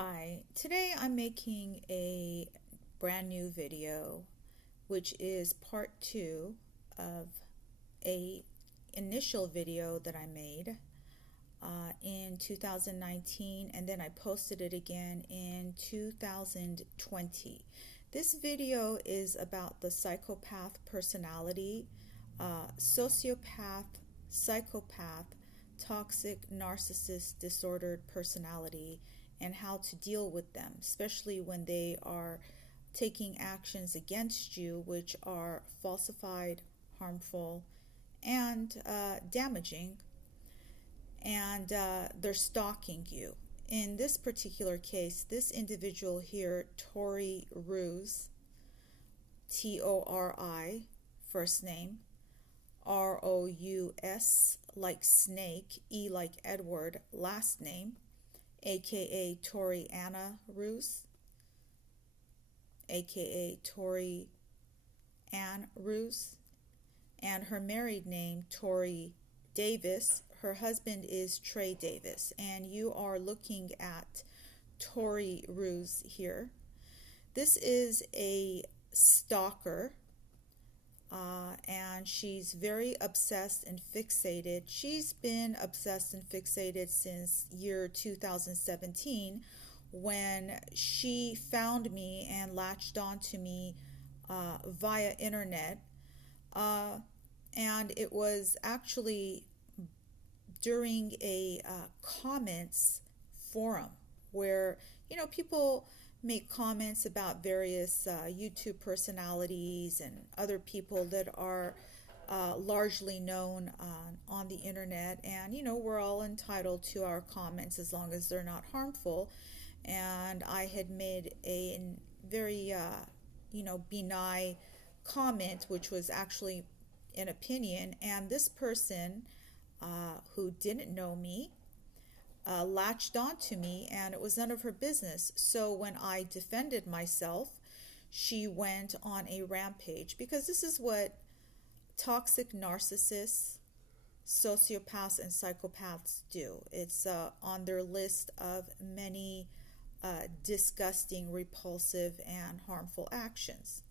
Hi, today I'm making a brand new video, which is part 2 of a initial video that I made in 2019, and then I posted it again in 2020. This video is about the psychopath personality, sociopath, psychopath, toxic, narcissist, disordered personality, and how to deal with them, especially when they are taking actions against you which are falsified, harmful, and damaging, and they're stalking you. In this particular case, this individual here, Tori Rouse, Tori, first name, Rous like snake, E like Edward, last name, aka Tori Anna Rouse, aka Tori Ann Rouse, and her married name Tori Davis. Her husband is Trey Davis, and you are looking at Tori Rouse here. This is a stalker, and she's very obsessed and fixated. She's been obsessed and fixated since year 2017, when she found me and latched onto me via internet, and it was actually during a comments forum where people make comments about various YouTube personalities and other people that are largely known on the internet, and we're all entitled to our comments as long as they're not harmful. And I had made a very benign comment, which was actually an opinion, and this person who didn't know me latched onto me, and it was none of her business. So when I defended myself, she went on a rampage, because this is what toxic narcissists, sociopaths, and psychopaths do. It's on their list of many disgusting, repulsive, and harmful actions.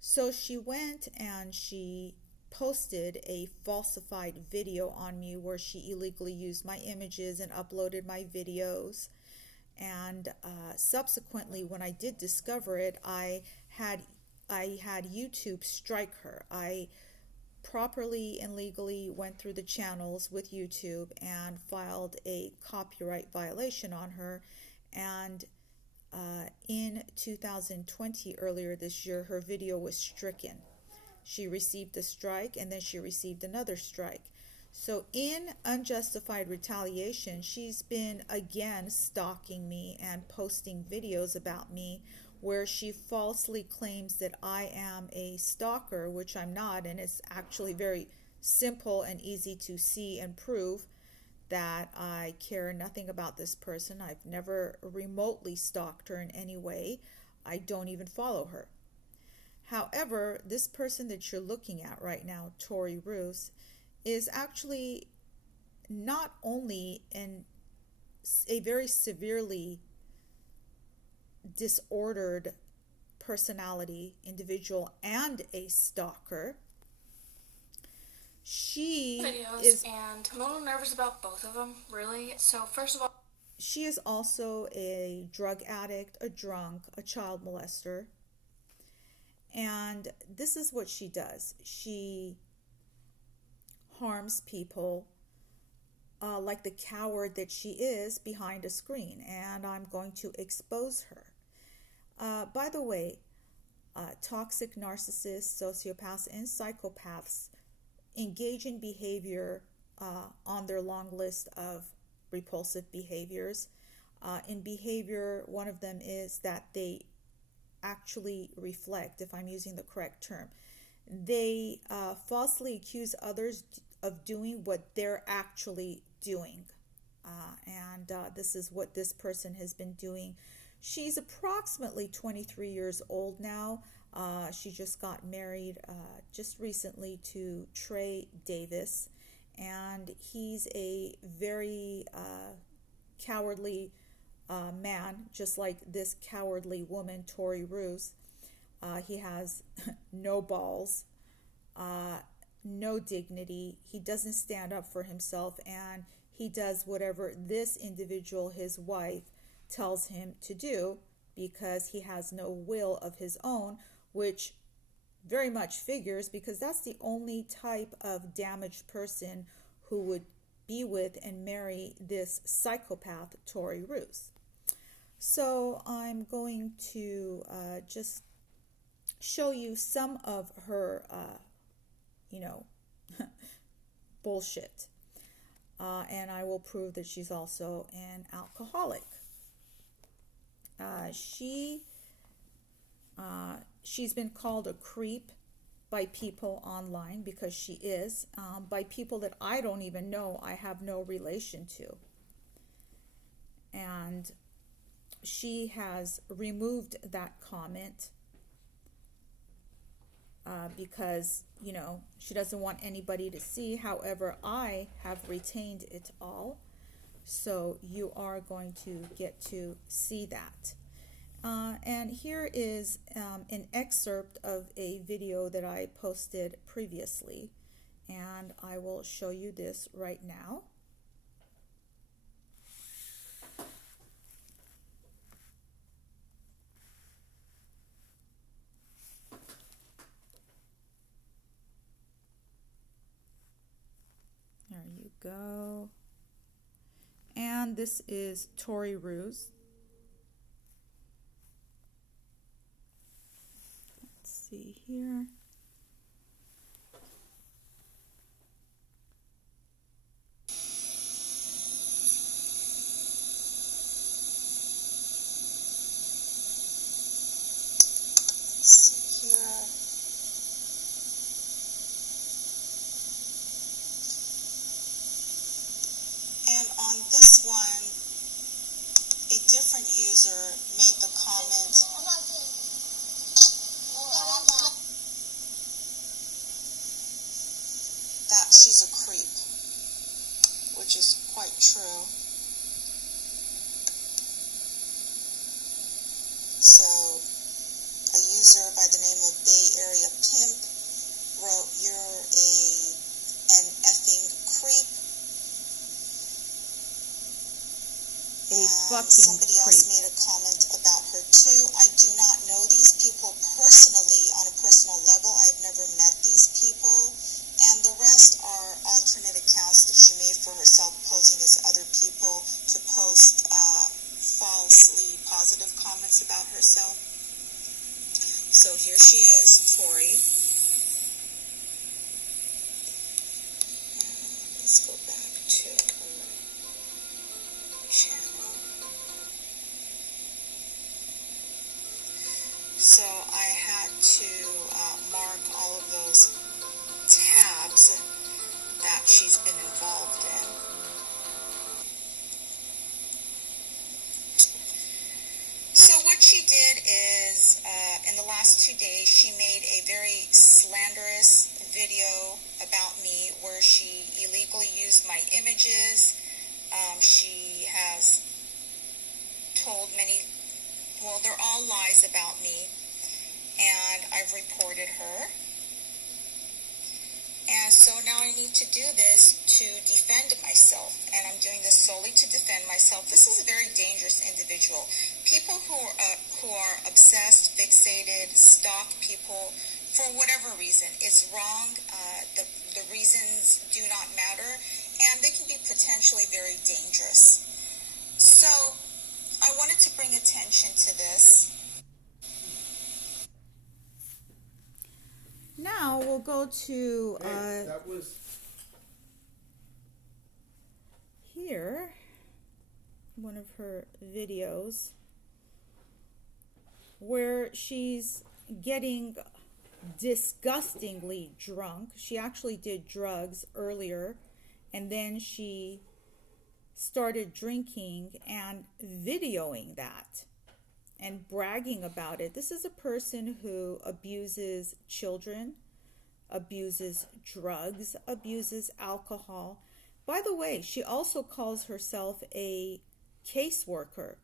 So she went and she posted a falsified video on me where she illegally used my images and uploaded my videos. And subsequently, when I did discover it, I had YouTube strike her. I properly and legally went through the channels with YouTube and filed a copyright violation on her. And in 2020, earlier this year, her video was stricken. She received a strike, and then she received another strike. So in unjustified retaliation, she's been again stalking me and posting videos about me where she falsely claims that I am a stalker, which I'm not, and it's actually very simple and easy to see and prove that I care nothing about this person. I've never remotely stalked her in any way. I don't even follow her. However, this person that you're looking at right now, Tori Rouse, is actually not only a very severely disordered personality individual and a stalker. She is, and I'm a little nervous about both of them, really. So first of all, she is also a drug addict, a drunk, a child molester. And this is what she does. She harms people like the coward that she is behind a screen, and I'm going to expose her. By the way, toxic narcissists, sociopaths, and psychopaths engage in behavior on their long list of repulsive behaviors. In behavior, one of them is that they actually reflect, if I'm using the correct term, they falsely accuse others of doing what they're actually doing. And this is what this person has been doing. She's approximately 23 years old now. She just got married just recently to Trey Davis, and he's a very cowardly man, just like this cowardly woman, Tori Rouse. He has no balls, no dignity. He doesn't stand up for himself, and he does whatever this individual, his wife, tells him to do because he has no will of his own, which very much figures because that's the only type of damaged person who would be with and marry this psychopath, Tori Rouse. So I'm going to just show you some of her, bullshit. And I will prove that she's also an alcoholic. She's been called a creep by people online, because she is, by people that I don't even know, I have no relation to. And she has removed that comment because, she doesn't want anybody to see. However, I have retained it all. So you are going to get to see that. And here is an excerpt of a video that I posted previously. And I will show you this right now. There you go. And this is Tori Rouse. Let's see here. And on this one, a different user made the comment that she's a creep, which is quite true. So, a user by the name of Bay Area Pimp wrote, "You're an effing creep." Somebody else made a comment about her too. "I do not know these people personally on a personal level. I have never met these people." And the rest are alternate accounts that she made for herself, posing as other people to post falsely positive comments about herself. So here she is, Tori. Let's go back to her channel. So I had to mark all of those tabs that she's been involved in. So what she did is, in the last 2 days, she made a very slanderous video about me where she illegally used my images. She has told many, well, they're all lies about me, and I've reported her. And so now I need to do this to defend myself, and I'm doing this solely to defend myself. This is a very dangerous individual. People who are obsessed, fixated, stalk people for whatever reason. It's wrong. The reasons do not matter, and they can be potentially very dangerous. So I wanted to bring attention to this. Now we'll go to that was here, one of her videos where she's getting disgustingly drunk. She actually did drugs earlier, and then she started drinking and videoing that and bragging about it. This is a person who abuses children, abuses drugs, abuses alcohol. By the way, she also calls herself a caseworker.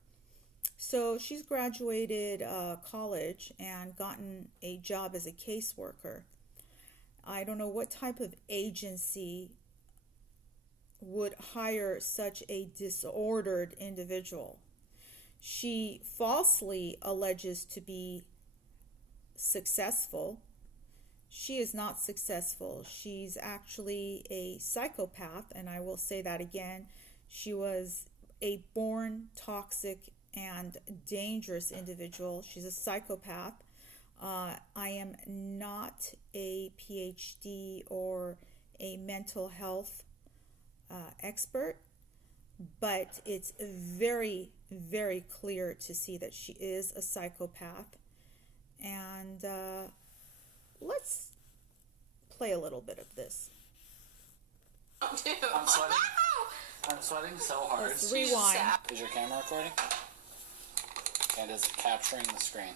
So she's graduated college and gotten a job as a caseworker. I don't know what type of agency would hire such a disordered individual. She falsely alleges to be successful. She is not successful. She's actually a psychopath, and I will say that again. She was a born toxic and dangerous individual. She's a psychopath. I am not a PhD or a mental health expert, but it's very, very clear to see that she is a psychopath. And let's play a little bit of this. I'm sweating. I'm sweating so hard. Let's rewind. Is your camera recording? And is it capturing the screen?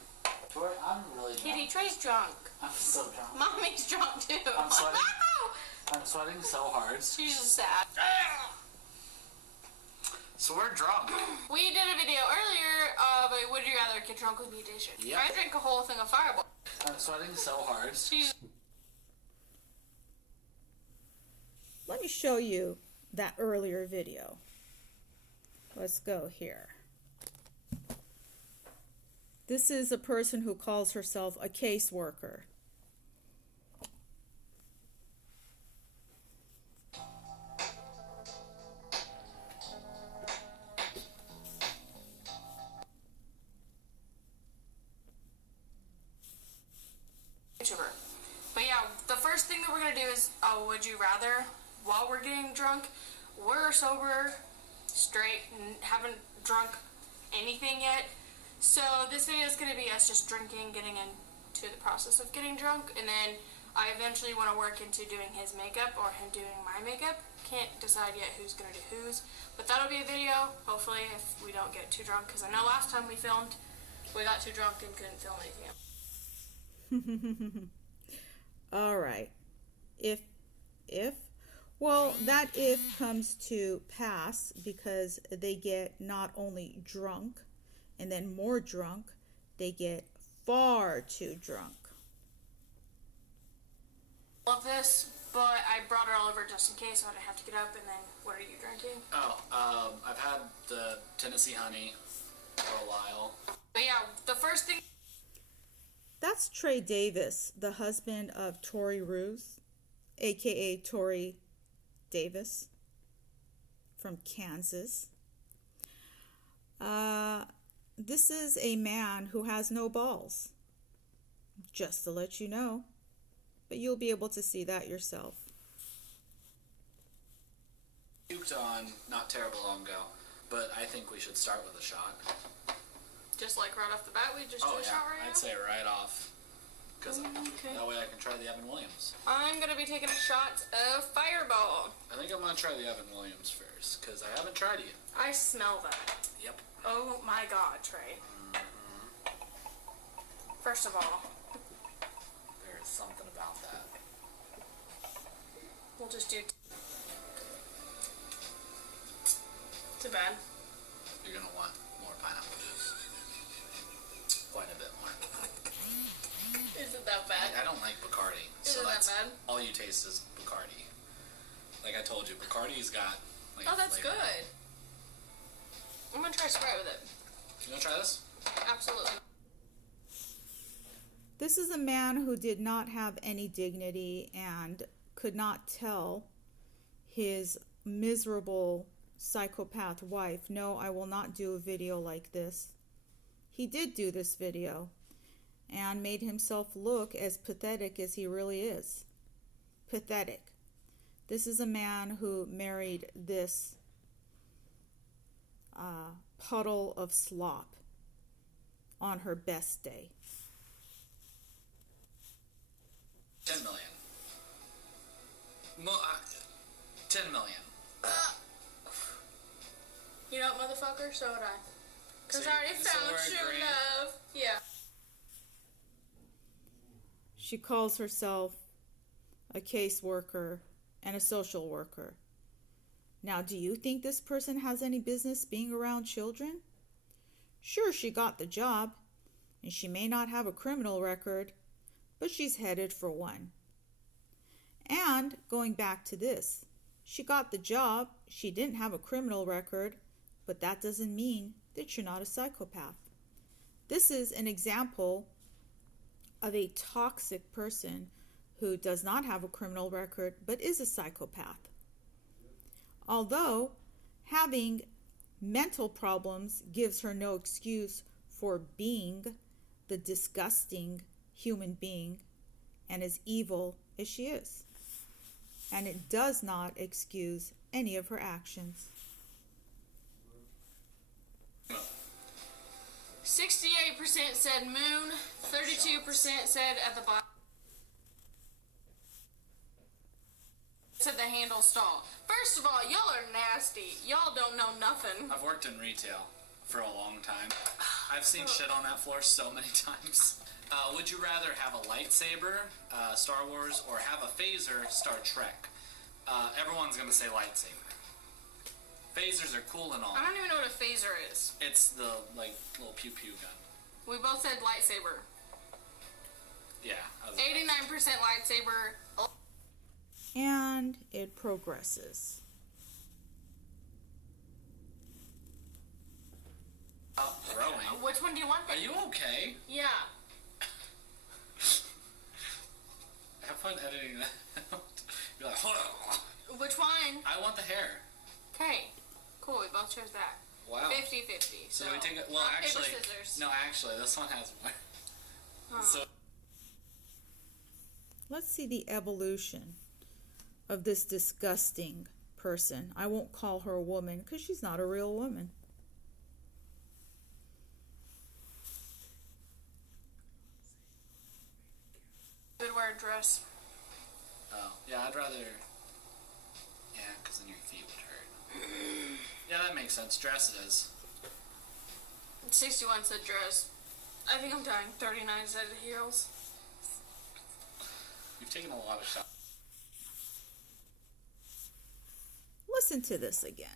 Tori, I'm really drunk. Kitty, Trey's drunk. I'm so drunk. Mommy's drunk too. I'm sweating. I'm sweating so hard. She's just sad. So we're drunk. We did a video earlier of a Would You Rather Get Drunk With Me edition. Yep. I drank a whole thing of Fireball. I'm sweating so hard. She's Let me show you that earlier video. Let's go here. This is a person who calls herself a caseworker. YouTuber. But yeah, the first thing that we're gonna do is Would You Rather. While we're getting drunk, we're sober, straight, and haven't drunk anything yet. So this video is gonna be us just drinking, getting into the process of getting drunk, and then I eventually want to work into doing his makeup or him doing my makeup. Can't decide yet who's gonna do whose, but that'll be a video. Hopefully, if we don't get too drunk, because I know last time we filmed, we got too drunk and couldn't film anything else. All right. Well, that if comes to pass because they get not only drunk and then more drunk, they get far too drunk. Love this, but I brought it all over just in case, so I didn't have to get up. And then, what are you drinking? I've had the Tennessee honey for a while. But yeah, the first thing. That's Trey Davis, the husband of Tori Rouse, aka Tori Davis from Kansas. This is a man who has no balls, just to let you know, but you'll be able to see that yourself. Puked on not terrible long ago, but I think we should start with a shot. Just like right off the bat, we just do a shot right now? I'd say right off. Because Okay. that way I can try the Evan Williams. I'm going to be taking a shot of Fireball. I think I'm going to try the Evan Williams first, because I haven't tried it yet. I smell that. Yep. Oh my god, Trey. First of all, There is something about that. we'll just do to bed. You're going to want more pineapple juice. Quite a bit more. Isn't that bad? I don't like Bacardi. Isn't So that that's bad? all you taste is Bacardi. Like I told you, Bacardi's got like Oh, that's flavor. good. I'm going to try Sprite with it. You want to try this? Absolutely. This is a man who did not have any dignity and could not tell his miserable psychopath wife, no, I will not do a video like this. He did do this video and made himself look as pathetic as he really is. Pathetic. This is a man who married this puddle of slop on her best day. 10 million. 10 million. You know what, motherfucker? So would I. Because See, I already this is found where I true agree. love. Yeah. She calls herself a caseworker and a social worker. Now, do you think this person has any business being around children? Sure, she got the job, and she may not have a criminal record, but she's headed for one. And going back to this, she got the job, she didn't have a criminal record, but that doesn't mean that you're not a psychopath. This is an example of a toxic person who does not have a criminal record but is a psychopath. Although having mental problems gives her no excuse for being the disgusting human being and as evil as she is. And it does not excuse any of her actions. 68% said moon, 32% said at the bottom. Said the handle stall. First of all, y'all are nasty. Y'all don't know nothing. I've worked in retail for a long time. I've seen shit on that floor so many times. Would you rather have a lightsaber, Star Wars, or have a phaser, Star Trek? Everyone's gonna say lightsaber. Phasers are cool and all. I don't even know what a phaser is. It's the, like, little pew-pew gun. We both said lightsaber. Yeah. 89% lightsaber. And it progresses. Growing. Which one do you want? Are you okay? Yeah. Have fun editing that out. You're like, hold on. Which one? I want the hair. Okay. Cool, we both chose that. Wow. 50-50. So we take it. Well, rock, actually, paper, scissors. no. Actually, this one has more. So Let's see the evolution of this disgusting person. I won't call her a woman because she's not a real woman. Good word, dress. Oh, yeah, I'd rather. Yeah, because then your feet would hurt. Yeah, that makes sense. Dress it is. 61 said dress. I think I'm dying. 39 said heels. You've taken a lot of shots. Listen to this again.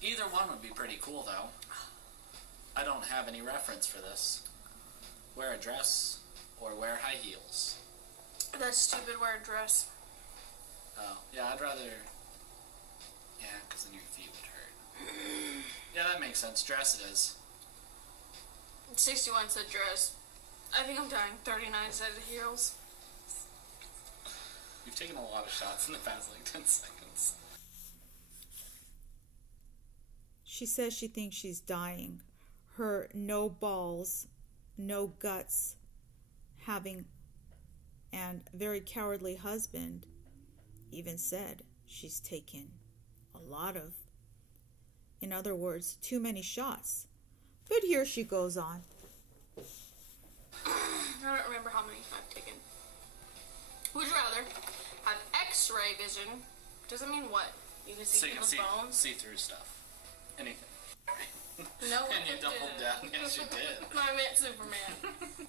Either one would be pretty cool, though. I don't have any reference for this. Wear a dress or wear high heels. That's stupid word, dress. Oh, yeah, I'd rather. Yeah, because then your feet would hurt. Yeah, that makes sense. Dress it is. 61 said dress. I think I'm dying. 39 said heels. You've taken a lot of shots in the past, like, 10 seconds. She says she thinks she's dying. Her no balls, no guts, having and very cowardly husband even said she's taken a lot of, in other words, too many shots. But here she goes on. I don't remember how many I've taken. Would you rather have X-ray vision? Does that mean what? You can see So you can people's bones? see through stuff. Anything. No. And you doubled down. Yes, you did. I meant Superman.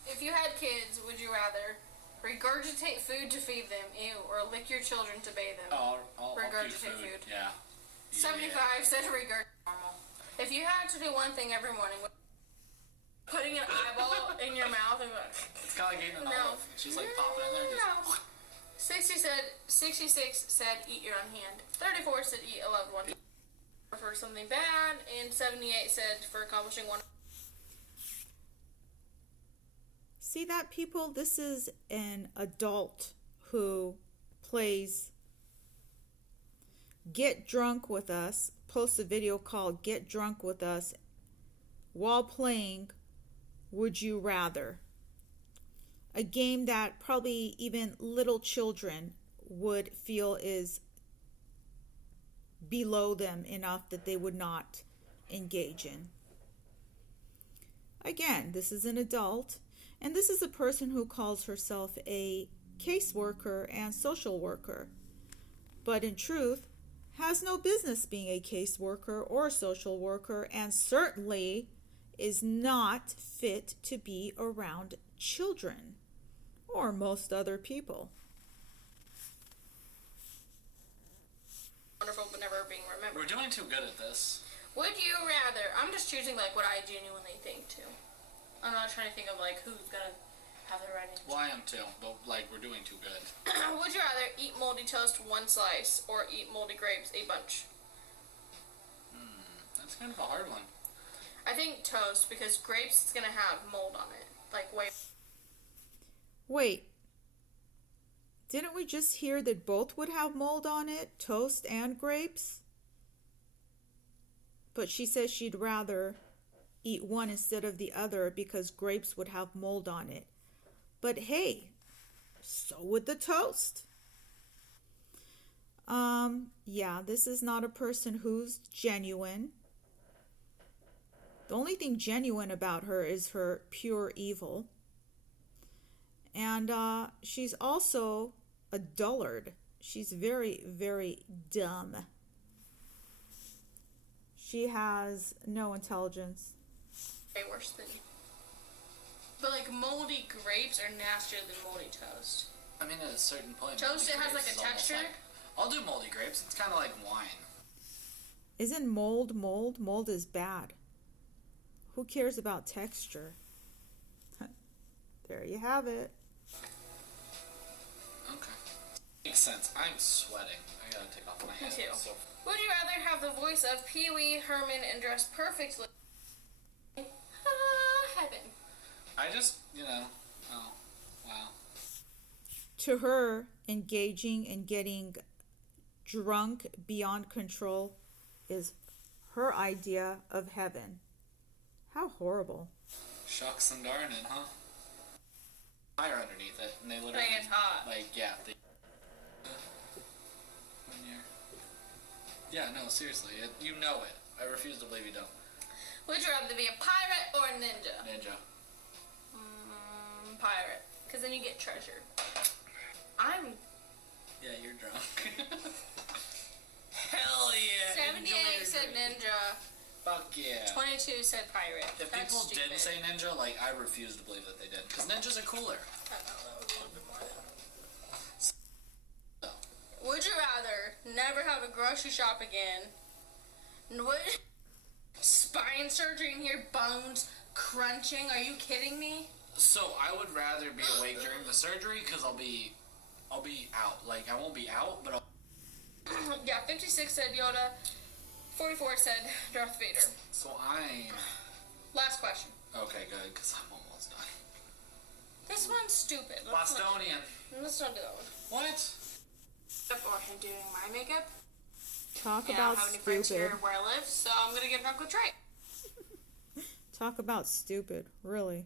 If you had kids, would you rather regurgitate food to feed them, ew, or lick your children to bathe them? I'll Regurgitate food. Yeah. 75 said regurgitate normal. If you had to do one thing every morning, putting an eyeball in your mouth and going, It's kind of like eating an no. olive. She's like popping in there. No. 66 said eat your own hand. 34 said eat a loved one. For something bad, and 78 said for accomplishing one. See that, people? This is an adult who plays Get Drunk With Us, posts a video called Get Drunk With Us while playing Would You Rather, a game that probably even little children would feel is below them enough that they would not engage in. Again, this is an adult, and this is a person who calls herself a caseworker and social worker, but in truth has no business being a caseworker or a social worker, and certainly is not fit to be around children or most other people. Wonderful, but never being remembered. We're doing too good at this. Would you rather? I'm just choosing like what I genuinely think too. I'm not trying to think of like who's gonna have the right answer. Well, I am too, but like we're doing too good. Would you rather eat moldy toast one slice or eat moldy grapes a bunch? That's kind of a hard one. I think toast because grapes is gonna have mold on it. Like way. Wait, didn't we just hear that both would have mold on it, toast and grapes? But she says she'd rather eat one instead of the other because grapes would have mold on it. But hey, so would the toast. Yeah, this is not a person who's genuine. The only thing genuine about her is her pure evil. And she's also a dullard. She's very, very dumb. She has no intelligence. Way worse than you. But like moldy grapes are nastier than moldy toast. I mean, at a certain point, Toast, it has like a texture. I'll do moldy grapes. It's kind of like wine. Isn't mold mold? Mold is bad. Who cares about texture? There you have it. Okay. Makes sense. I'm sweating. I gotta take off my hat. Me too. So, Would you rather have the voice of Pee Wee Herman and dress perfectly? Heaven. I just, oh, wow. To her, engaging and getting drunk beyond control is her idea of heaven. How horrible. Shucks and darn it, huh? Fire underneath it, and they literally. Like it's hot. When you're. Yeah, no, seriously, you know it. I refuse to believe you don't. Would you rather be a pirate or a ninja? Ninja. Pirate. Because then you get treasure. Yeah, you're drunk. Hell yeah. 78 said ninja. Fuck yeah. 22 said pirate. If That's people stupid. did say ninja, I refuse to believe that they did. Because ninjas are cooler. I don't know, that was a little bit more than. So, Would you rather never have a grocery shop again? Would spine surgery and hear bones crunching? Are you kidding me? so I would rather be awake during the surgery because I'll be out. I won't be out, but I'll. Yeah, 56 said Yoda. 44 said Darth Vader. So I'm. Last question. Okay, good, because I'm almost done. This one's stupid. Let's not do that one. What? Or him doing my makeup. Talk I about don't have any friends stupid. here where I live, so I'm gonna get drunk with Trey. Talk about stupid, really.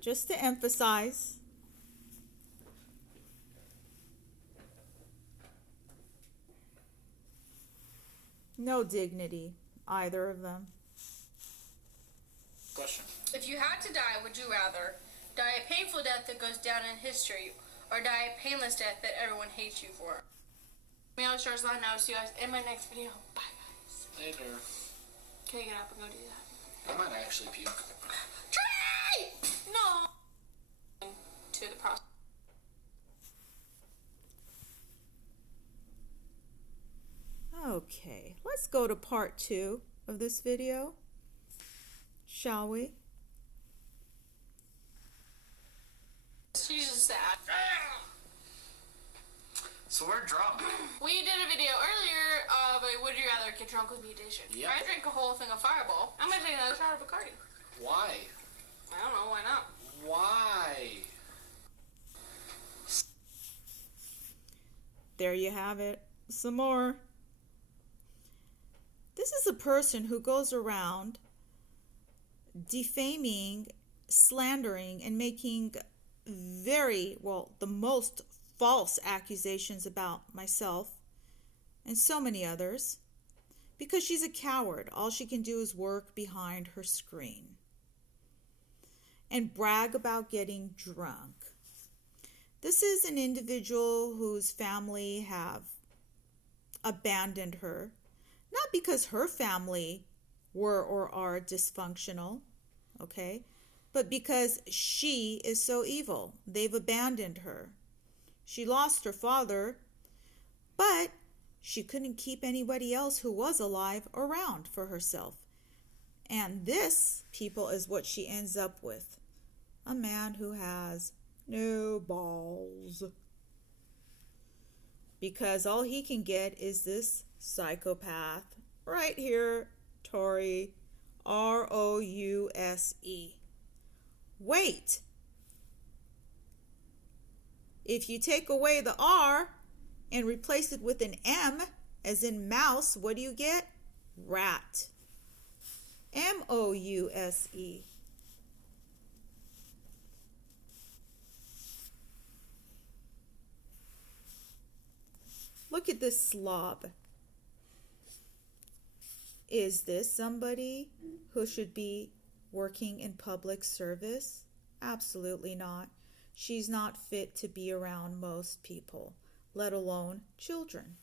Just to emphasize, no dignity, either of them. Question. If you had to die, would you rather die a painful death that goes down in history, or die a painless death that everyone hates you for? Me on Stars Line. I will see you guys in my next video. Bye, guys. Later. Can I get up and go do that? I might actually puke. Trey! No. To the process. Okay, let's go to part 2 of this video, shall we? She's just sad. So we're drunk. We did a video earlier of a would you rather get drunk with me edition. Yep. I drank a whole thing of Fireball. I'm gonna take another shot of Bacardi. Why? I don't know, why not? Why? There you have it. Some more. This is a person who goes around defaming, slandering, and making the most false accusations about myself and so many others because she's a coward. All she can do is work behind her screen and brag about getting drunk. This is an individual whose family have abandoned her Not because her family were or are dysfunctional, okay? But because she is so evil. They've abandoned her. She lost her father, but she couldn't keep anybody else who was alive around for herself. And this, people, is what she ends up with. A man who has no balls. Because all he can get is this psychopath right here, Tori, Rouse. Wait. If you take away the R and replace it with an M, as in mouse, what do you get? Rat. Mouse. Look at this slob. Is this somebody who should be working in public service? Absolutely not. She's not fit to be around most people, let alone children.